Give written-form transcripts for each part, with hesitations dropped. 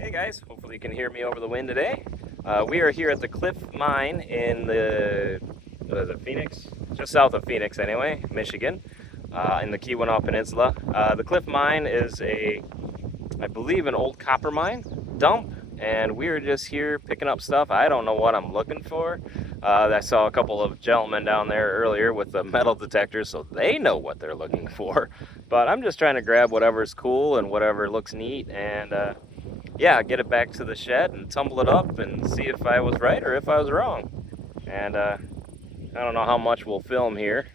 Hey guys, hopefully you can hear me over the wind today. We are here at the Cliff Mine in what is it, Phoenix? Just south of Phoenix anyway, Michigan, in the Keweenaw Peninsula. The Cliff Mine is I believe an old copper mine dump, and we are just here picking up stuff. I don't know what I'm looking for. I saw a couple of gentlemen down there earlier with the metal detectors, so they know what they're looking for. But I'm just trying to grab whatever's cool and whatever looks neat, and yeah, get it back to the shed and tumble it up and see if I was right or if I was wrong. And I don't know how much we'll film here.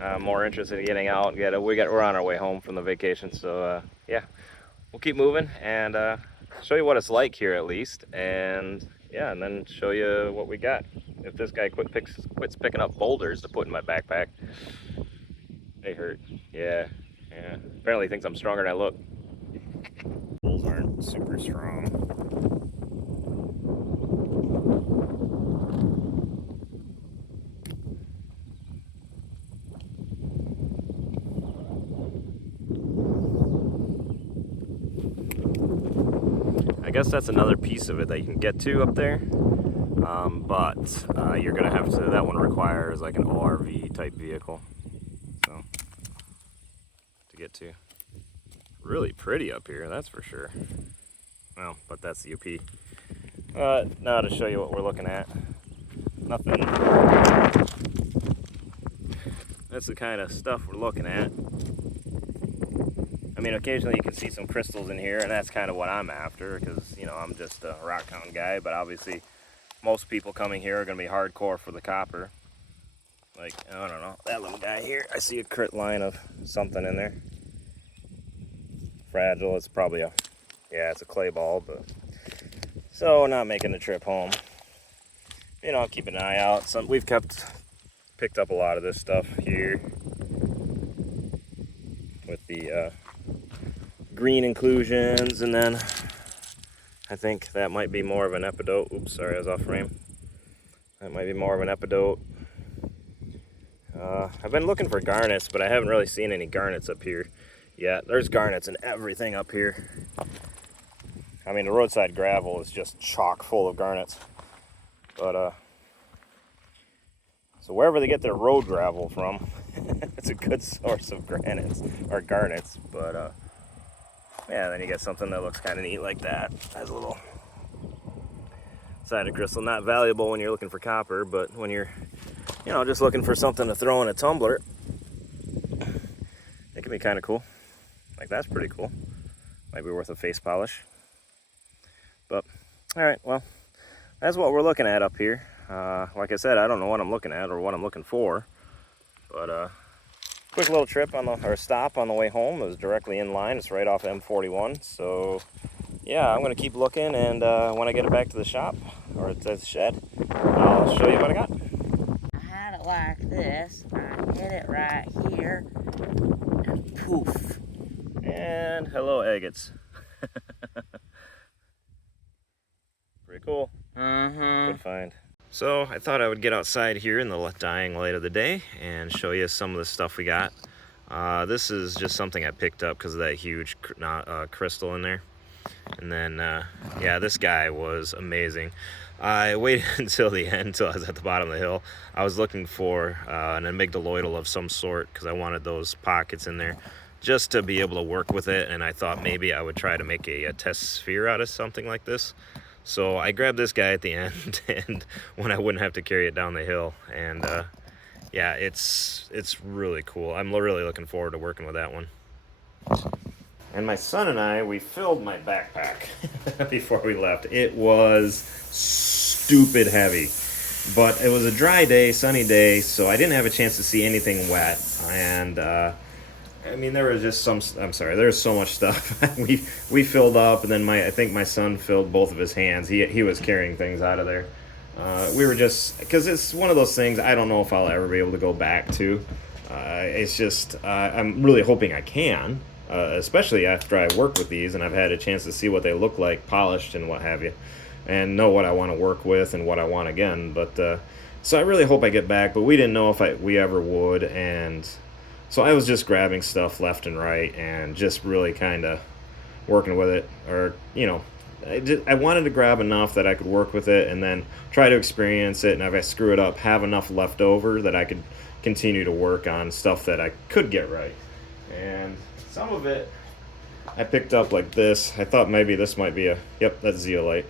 I'm more interested in getting out. We're on our way home from the vacation, so yeah, we'll keep moving and show you what it's like here at least, and yeah, and then show you what we got. If this guy quits picking up boulders to put in my backpack. They hurt. Yeah. Apparently he thinks I'm stronger than I look. Bulls aren't super strong. I guess that's another piece of it that you can get to up there, but you're gonna have to. That one requires like an ORV type vehicle, so to get to. Really pretty up here, that's for sure. Well, but that's the UP. Now to show you what we're looking at. Nothing. That's the kind of stuff we're looking at. I mean, occasionally you can see some crystals in here, and that's kind of what I'm after, because, you know, I'm just a rock hound guy, but obviously most people coming here are going to be hardcore for the copper. Like, I don't know, that little guy here, I see a crit line of something in there. Fragile, it's probably it's a clay ball, but so not making the trip home. You know, keeping an eye out. We've picked up a lot of this stuff here with the green inclusions, and then I think that might be more of an epidote. Oops, sorry, I was off frame. That might be more of an epidote. I've been looking for garnets, but I haven't really seen any garnets up here yet. There's garnets and everything up here. I mean, the roadside gravel is just chock full of garnets. But so wherever they get their road gravel from, it's a good source of garnets. But yeah, then you get something that looks kind of neat like that. Has a little sided crystal. Not valuable when you're looking for copper, but when you're, you know, just looking for something to throw in a tumbler, it can be kind of cool. Like, that's pretty cool. Might be worth a face polish. But all right, well, that's what we're looking at up here. Like I said, I don't know what I'm looking at or what I'm looking for, but quick little trip or stop on the way home. It was directly in line. It's right off M41. So yeah, I'm gonna keep looking, and when I get it back to the shop or to the shed, I'll show you what I got. I had it like this. I hit it right here, and poof. And hello, agates. Pretty cool. Good find. So I thought I would get outside here in the dying light of the day and show you some of the stuff we got. This is just something I picked up because of that huge crystal in there. And then, yeah, this guy was amazing. I waited until the end, until I was at the bottom of the hill. I was looking for an amygdaloidal of some sort because I wanted those pockets in there just to be able to work with it. And I thought maybe I would try to make a test sphere out of something like this. So I grabbed this guy at the end, and when I wouldn't have to carry it down the hill. And yeah, it's really cool. I'm really looking forward to working with that one. And my son and I, we filled my backpack before we left. It was stupid heavy, but it was a dry day, sunny day, so I didn't have a chance to see anything wet. And I mean, there was just there's so much stuff. we filled up, and then I think my son filled both of his hands. He was carrying things out of there. We were just, because it's one of those things I don't know if I'll ever be able to go back to. It's just, I'm really hoping I can, especially after I work with these and I've had a chance to see what they look like, polished and what have you, and know what I want to work with and what I want again. But so I really hope I get back, but we didn't know if we ever would, and so I was just grabbing stuff left and right and just really kind of working with it, or, you know, I wanted to grab enough that I could work with it and then try to experience it, and if I screw it up, have enough left over that I could continue to work on stuff that I could get right. And some of it I picked up like this. I thought maybe this might be yep, that's zeolite.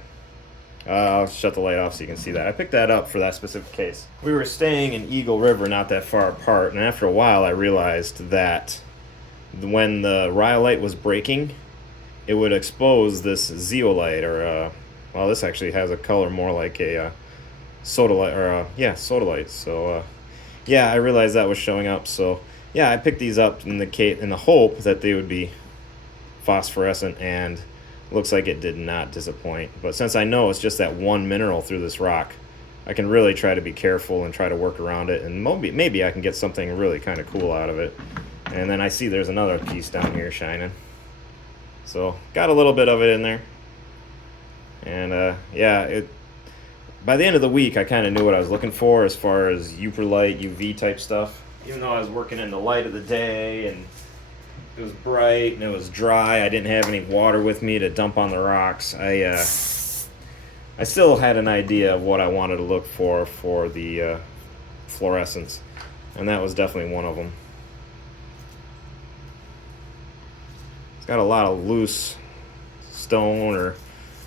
I'll shut the light off so you can see that. I picked that up for that specific case. We were staying in Eagle River not that far apart, and after a while I realized that when the rhyolite was breaking, it would expose this zeolite, or well, this actually has a color more like a sodalite, or sodalite. So yeah, I realized that was showing up. So yeah, I picked these up in the hope that they would be phosphorescent, and looks like it did not disappoint. But since I know it's just that one mineral through this rock, I can really try to be careful and try to work around it, and maybe I can get something really kind of cool out of it. And then I see there's another piece down here shining. So got a little bit of it in there. And yeah, by the end of the week, I kind of knew what I was looking for as far as UV UV type stuff. Even though I was working in the light of the day and it was bright and it was dry, I didn't have any water with me to dump on the rocks. I still had an idea of what I wanted to look for the fluorescence, and that was definitely one of them. It's got a lot of loose stone or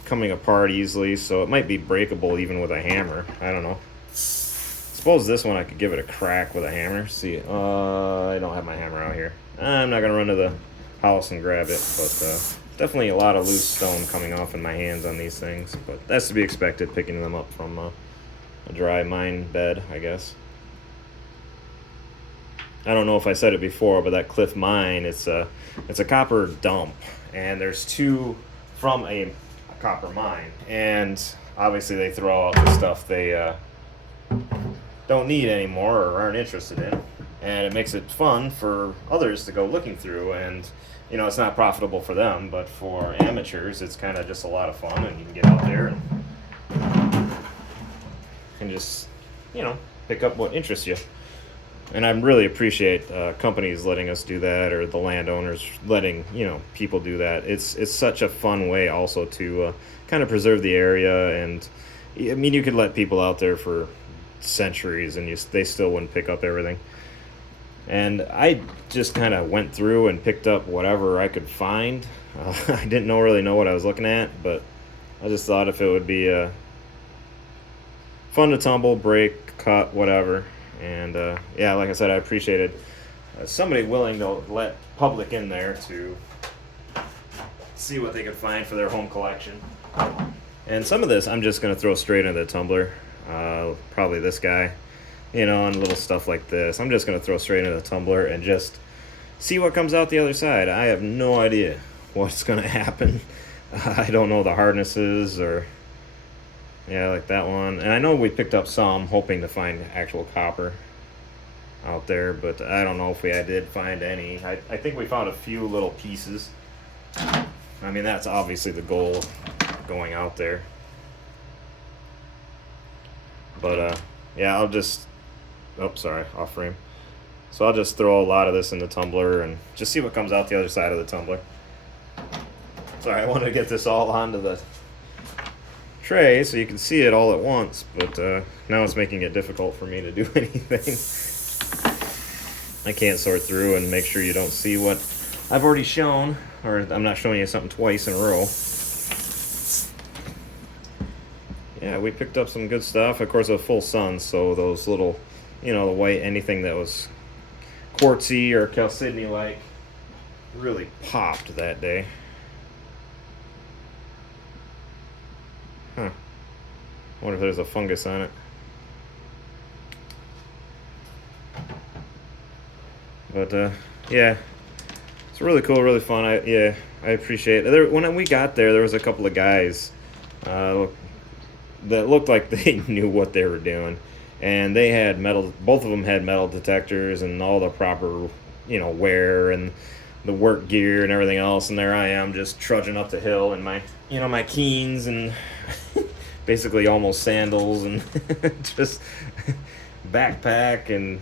coming apart easily, so it might be breakable even with a hammer. I don't know. Suppose this one I could give it a crack with a hammer. See, I don't have my hammer out here. I'm not gonna run to the house and grab it, but definitely a lot of loose stone coming off in my hands on these things. But that's to be expected, picking them up from a dry mine bed, I guess. I don't know if I said it before, but that Cliff Mine, it's a copper dump, and there's two from a copper mine, and obviously they throw out the stuff they don't need anymore or aren't interested in, and it makes it fun for others to go looking through. And you know, it's not profitable for them, but for amateurs it's kind of just a lot of fun, and you can get out there and just, you know, pick up what interests you. And I really appreciate companies letting us do that, or the landowners letting, you know, people do that. It's such a fun way also to kind of preserve the area. And I mean, you could let people out there for centuries and they still wouldn't pick up everything. And I just kind of went through and picked up whatever I could find. I didn't really know what I was looking at, but I just thought if it would be fun to tumble, break, cut, whatever. And yeah, like I said, I appreciated somebody willing to let public in there to see what they could find for their home collection. And some of this I'm just going to throw straight into the tumbler. Probably this guy, you know, and little stuff like this. I'm just going to throw straight into the tumbler and just see what comes out the other side. I have no idea what's going to happen. I don't know the hardnesses or... Yeah, like that one. And I know we picked up some, hoping to find actual copper out there, but I don't know if I did find any. I think we found a few little pieces. I mean, that's obviously the goal going out there. But, yeah, I'll just... Oh, sorry, off frame. So I'll just throw a lot of this in the tumbler and just see what comes out the other side of the tumbler. Sorry, I wanted to get this all onto the tray so you can see it all at once, but now it's making it difficult for me to do anything. I can't sort through and make sure you don't see what I've already shown, or I'm not showing you something twice in a row. Yeah, we picked up some good stuff. Of course, a full sun, so those little, you know, the white, anything that was quartzy or chalcedony-like really popped that day. Huh. I wonder if there's a fungus on it. But, yeah. It's really cool, really fun. I appreciate it. When we got there was a couple of guys that looked like they knew what they were doing. And they had both of them had metal detectors and all the proper, you know, wear and the work gear and everything else. And there I am just trudging up the hill in my, you know, my Keens and basically almost sandals and just backpack and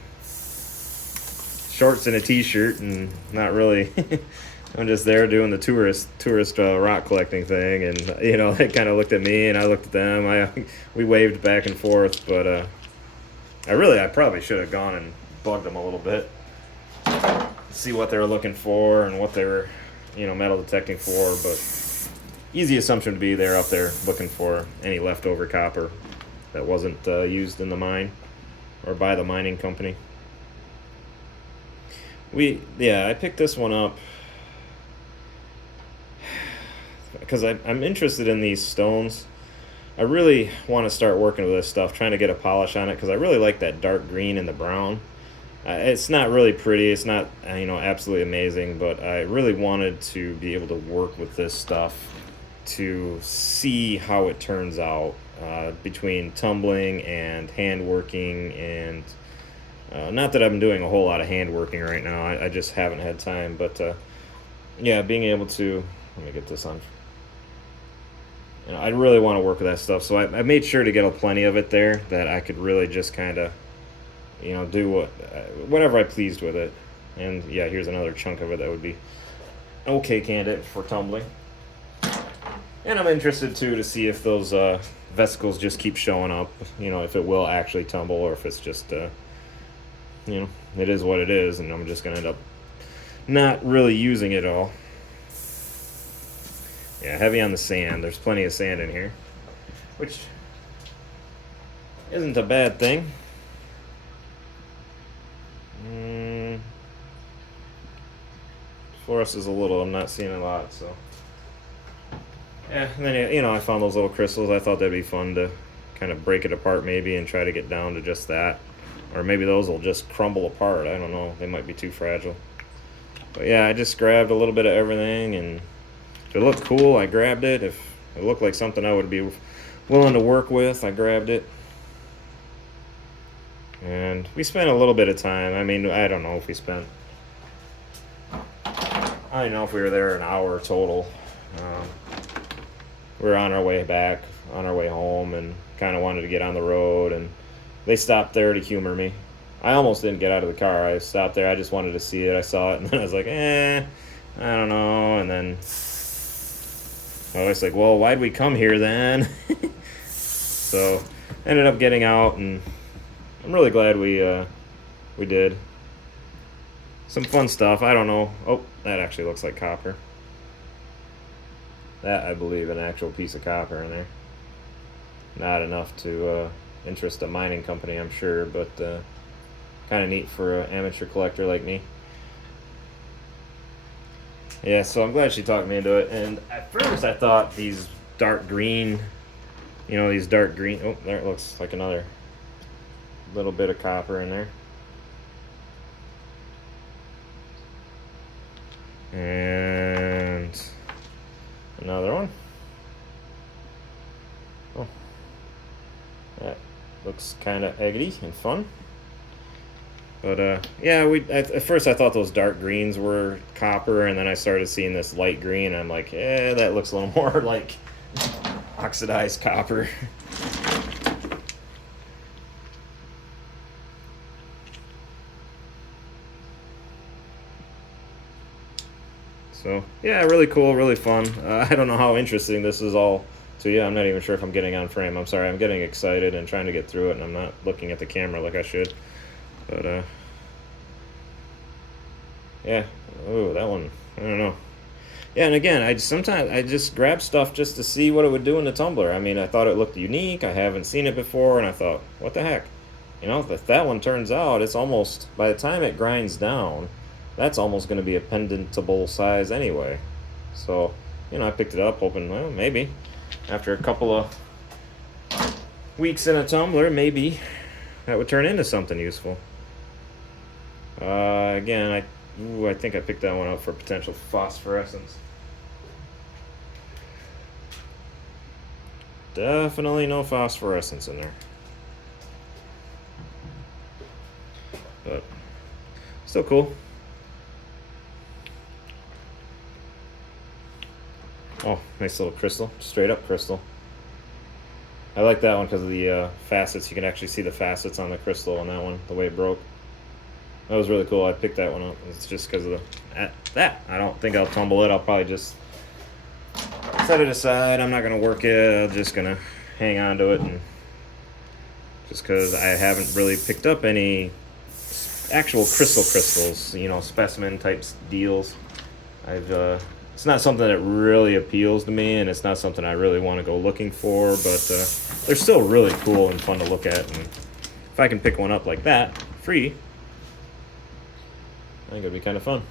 shorts and a t-shirt and not really I'm just there doing the tourist rock collecting thing, and they kind of looked at me, and I looked at them. We waved back and forth, but I probably should have gone and bugged them a little bit, see what they were looking for and what they were, metal detecting for. But easy assumption to be they're up there looking for any leftover copper that wasn't used in the mine or by the mining company. I picked this one up because I'm interested in these stones. I really want to start working with this stuff, trying to get a polish on it, because I really like that dark green and the brown. It's not really pretty, it's not absolutely amazing, but I really wanted to be able to work with this stuff to see how it turns out between tumbling and hand working. And not that I'm doing a whole lot of hand working right now, I just haven't had time, but being able to, let me get this on. I really want to work with that stuff, so I made sure to get plenty of it there that I could really just kind of, do whatever I pleased with it. And yeah, here's another chunk of it that would be okay candidate for tumbling. And I'm interested too to see if those vesicles just keep showing up, if it will actually tumble, or if it's just, it is what it is, and I'm just going to end up not really using it all. Yeah, heavy on the sand. There's plenty of sand in here, which isn't a bad thing. Forest is I'm not seeing a lot, so. Yeah, and then, I found those little crystals. I thought that'd be fun to kind of break it apart maybe and try to get down to just that. Or maybe those will just crumble apart. I don't know. They might be too fragile. But yeah, I just grabbed a little bit of everything, and if it looked cool, I grabbed it. If it looked like something I would be willing to work with, I grabbed it. And we spent a little bit of time. I mean, I don't know if we spent, I don't know if we were there an hour total. We were on our way back, on our way home, and kind of wanted to get on the road, and they stopped there to humor me. I almost didn't get out of the car. I stopped there. I just wanted to see it. I saw it, and then I was like, I don't know. And then I was like, well, why'd we come here then? So ended up getting out, and I'm really glad we did. Some fun stuff. I don't know. Oh, that actually looks like copper. That, I believe, an actual piece of copper in there. Not enough to interest a mining company, I'm sure, but kind of neat for an amateur collector like me. Yeah, so I'm glad she talked me into it. And at first I thought these dark green, oh, there it looks like another little bit of copper in there. And another one. Oh, that looks kind of agate and fun. But at first I thought those dark greens were copper, and then I started seeing this light green, and I'm like, that looks a little more like oxidized copper. So, yeah, really cool, really fun. I don't know how interesting this is all to you. I'm not even sure if I'm getting on frame. I'm sorry, I'm getting excited and trying to get through it, and I'm not looking at the camera like I should. But, yeah. Oh, that one, I don't know. Yeah, and again, sometimes I just grab stuff just to see what it would do in the tumbler. I mean, I thought it looked unique. I haven't seen it before, and I thought, what the heck? If that one turns out, it's almost, by the time it grinds down, that's almost going to be a pendantable size anyway. So, I picked it up hoping, well, maybe after a couple of weeks in a tumbler, maybe that would turn into something useful. Again, I think I picked that one up for potential phosphorescence. Definitely no phosphorescence in there. But still cool. Oh, nice little crystal, straight up crystal. I like that one because of the facets. You can actually see the facets on the crystal on that one, the way it broke. That was really cool. I picked that one up. It's just because of that. I don't think I'll tumble it. I'll probably just set it aside. I'm not going to work it. I'm just going to hang on to it, and just because I haven't really picked up any actual crystals, you know, specimen type deals. It's not something that really appeals to me, and it's not something I really want to go looking for, but they're still really cool and fun to look at, and if I can pick one up like that, free, I think it'd be kind of fun.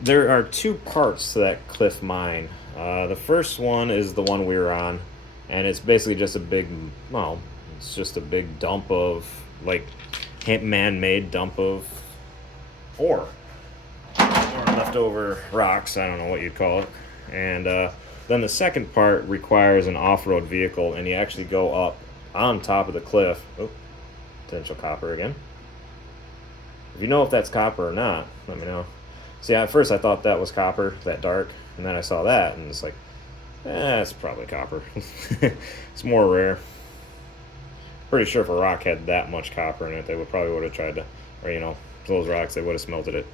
There are two parts to that cliff mine. The first one is the one we were on, and it's basically just a big, well, it's just a big dump of, like, man-made dump of ore. Or leftover rocks, I don't know what you'd call it. And then the second part requires an off-road vehicle, and you actually go up on top of the cliff. Oh, potential copper again. If you know if that's copper or not, let me know. See, at first I thought that was copper, that dark, and then I saw that, and it's like, it's probably copper. It's more rare. Pretty sure if a rock had that much copper in it, they probably would have tried to, or, you know, those rocks, they would have smelted it.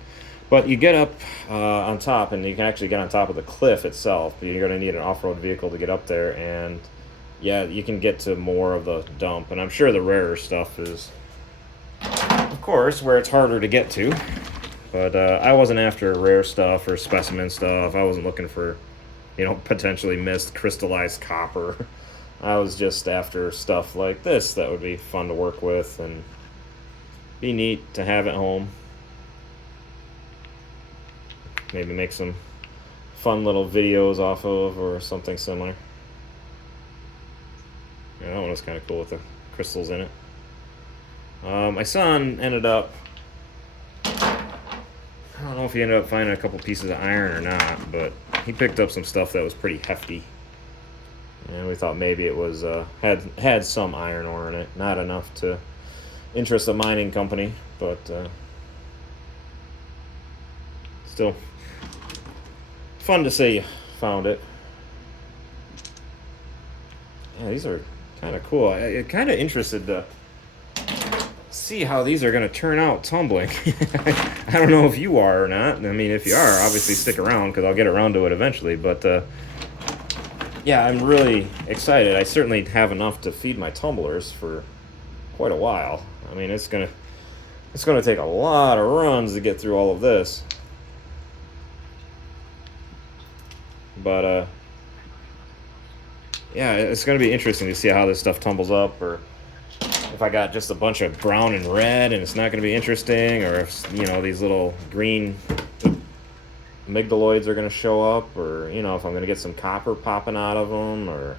But you get up on top, and you can actually get on top of the cliff itself, but you're going to need an off-road vehicle to get up there, and yeah, you can get to more of the dump, and I'm sure the rarer stuff is, of course, where it's harder to get to. But I wasn't after rare stuff or specimen stuff. I wasn't looking for, you know, potentially missed crystallized copper. I was just after stuff like this that would be fun to work with and be neat to have at home. Maybe make some fun little videos off of or something similar. Yeah, that one was kind of cool with the crystals in it. My son ended up, I don't know if he ended up finding a couple pieces of iron or not, but he picked up some stuff that was pretty hefty. And we thought maybe it was had some iron ore in it. Not enough to interest a mining company, but still fun to say you found it. Yeah, these are kind of cool. I'm kind of interested to see how these are going to turn out tumbling. I don't know if you are or not. I mean, if you are, obviously stick around because I'll get around to it eventually. But yeah, I'm really excited. I certainly have enough to feed my tumblers for quite a while. I mean, it's gonna take a lot of runs to get through all of this. But yeah, it's gonna be interesting to see how this stuff tumbles up, or if I got just a bunch of brown and red and it's not going to be interesting, or if, you know, these little green amygdaloids are going to show up, or, you know, if I'm going to get some copper popping out of them, or,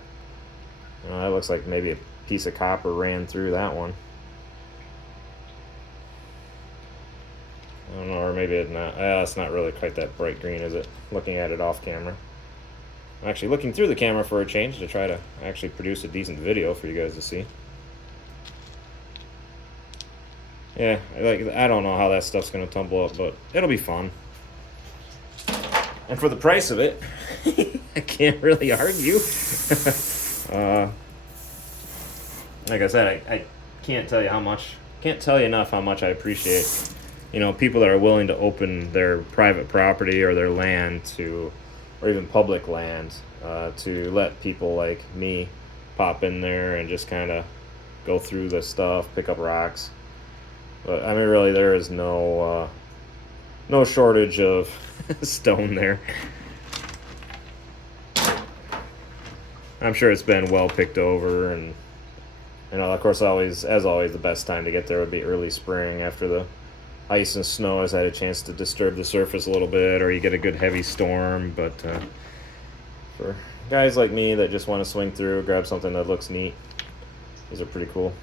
you know, that looks like maybe a piece of copper ran through that one. I don't know, or maybe it's not. It's not really quite that bright green, is it? Looking at it off camera. I'm actually looking through the camera for a change to try to actually produce a decent video for you guys to see. Yeah, I don't know how that stuff's going to tumble up, but it'll be fun. And for the price of it, I can't really argue. Like I said, I can't tell you enough how much I appreciate, you know, people that are willing to open their private property or their land to, or even public land, to let people like me pop in there and just kind of go through the stuff, pick up rocks. But I mean, really, there is no shortage of stone there. I'm sure it's been well picked over, and, you know, of course, as always, the best time to get there would be early spring after the ice and snow has had a chance to disturb the surface a little bit, or you get a good heavy storm. But for guys like me that just want to swing through, grab something that looks neat, these are pretty cool.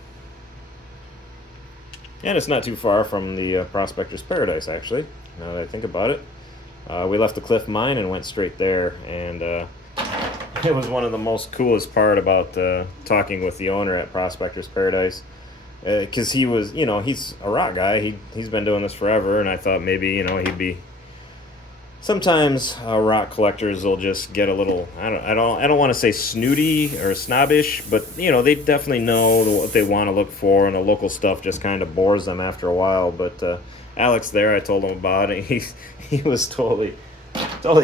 And it's not too far from the Prospector's Paradise, actually, now that I think about it. We left the cliff mine and went straight there, and it was one of the most coolest part about talking with the owner at Prospector's Paradise, because he was, you know, he's a rock guy. He's been doing this forever, and I thought maybe, you know, he'd be sometimes rock collectors will just get a little, I don't want to say snooty or snobbish, but you know, they definitely know what they want to look for, and the local stuff just kind of bores them after a while. But Alex there, I told him about it. He was totally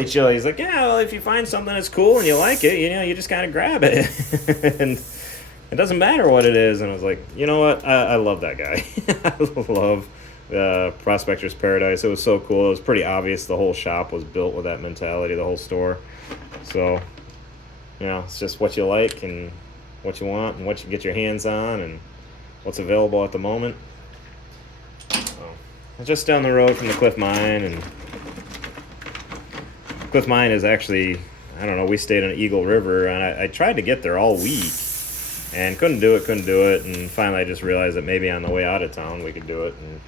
chill. He's like, yeah, well, if you find something that's cool and you like it, you know, you just kind of grab it, and it doesn't matter what it is. And I was like, you know what, I love that guy. I love Prospector's Paradise. It was so cool. It was pretty obvious the whole shop was built with that mentality, the whole store. So, you know, it's just what you like and what you want and what you get your hands on and what's available at the moment. So, it's just down the road from the Cliff Mine, and Cliff Mine is actually, I don't know, we stayed on Eagle River, and I tried to get there all week and couldn't do it, and finally I just realized that maybe on the way out of town we could do it, and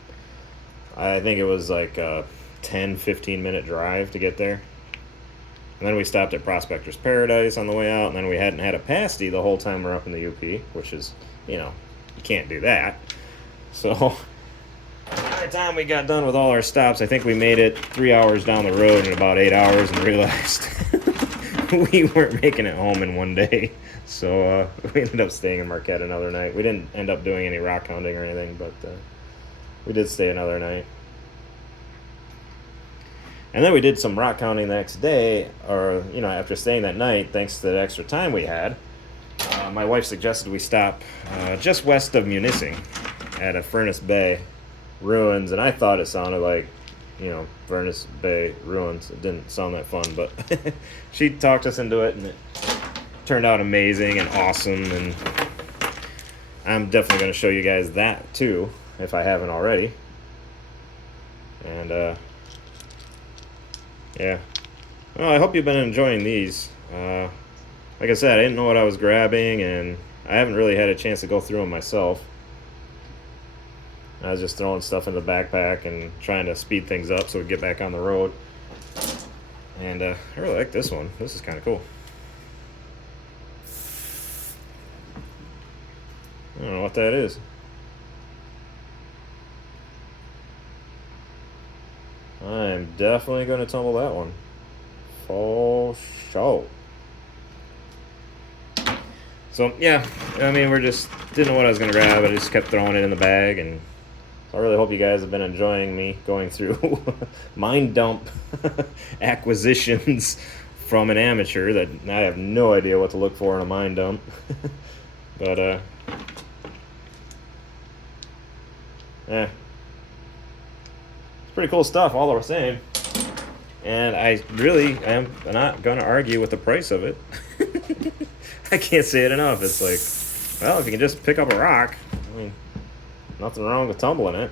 I think it was like a 10-15 minute drive to get there. And then we stopped at Prospector's Paradise on the way out, and then we hadn't had a pasty the whole time we're up in the UP, which is, you know, you can't do that. So by the time we got done with all our stops, I think we made it 3 hours down the road in about 8 hours and realized we weren't making it home in one day. So we ended up staying in Marquette another night. We didn't end up doing any rock hunting or anything, but we did stay another night. And then we did some rock counting the next day, or, you know, after staying that night, thanks to the extra time we had. My wife suggested we stop just west of Munising at a Furnace Bay ruins, and I thought it sounded like, you know, Furnace Bay ruins. It didn't sound that fun, but she talked us into it, and it turned out amazing and awesome, and I'm definitely going to show you guys that too, if I haven't already. And yeah, well, I hope you've been enjoying these. Like I said, I didn't know what I was grabbing, and I haven't really had a chance to go through them myself. I was just throwing stuff in the backpack and trying to speed things up so we get back on the road. And I really like this one. This is kind of cool. I don't know what that is. I'm definitely going to tumble that one. For sure. So, yeah, I mean, we're just, didn't know what I was going to grab. I just kept throwing it in the bag, and so I really hope you guys have been enjoying me going through mine dump acquisitions from an amateur that I have no idea what to look for in a mine dump. But, yeah. Pretty cool stuff, all the same. And I really am not going to argue with the price of it. I can't say it enough. It's like, well, if you can just pick up a rock, I mean, nothing wrong with tumbling it.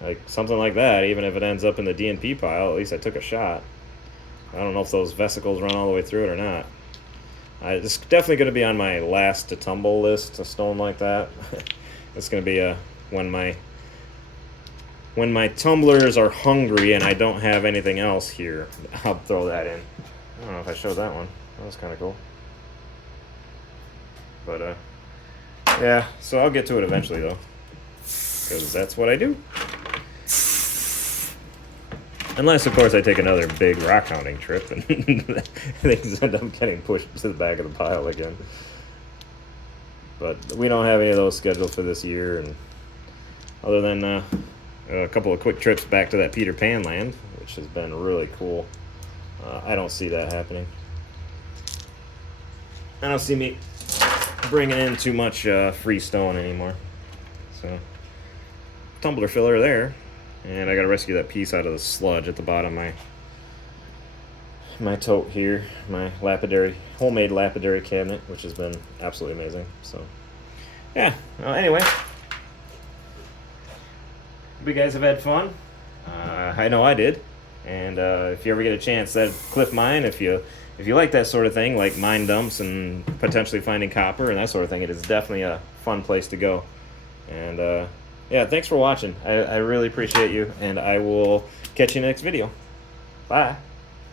Like, something like that, even if it ends up in the DNP pile, at least I took a shot. I don't know if those vesicles run all the way through it or not. It's definitely going to be on my last to tumble list, a stone like that. It's going to be when my tumblers are hungry and I don't have anything else here, I'll throw that in. I don't know if I showed that one. That was kind of cool. But, yeah, so I'll get to it eventually, though. Because that's what I do. Unless, of course, I take another big rock hunting trip and things end up getting pushed to the back of the pile again. But we don't have any of those scheduled for this year, and other than a couple of quick trips back to that Peter Pan land, which has been really cool. I don't see that happening. I don't see me bringing in too much free stone anymore. So, tumbler filler there, and I got to rescue that piece out of the sludge at the bottom of my tote here, my homemade lapidary cabinet, which has been absolutely amazing. So, yeah. Well, anyway. Hope you guys have had fun. I know I did. And if you ever get a chance, that Cliff Mine, if you like that sort of thing, like mine dumps and potentially finding copper and that sort of thing, it is definitely a fun place to go. And yeah, thanks for watching. I really appreciate you, and I will catch you in the next video. Bye.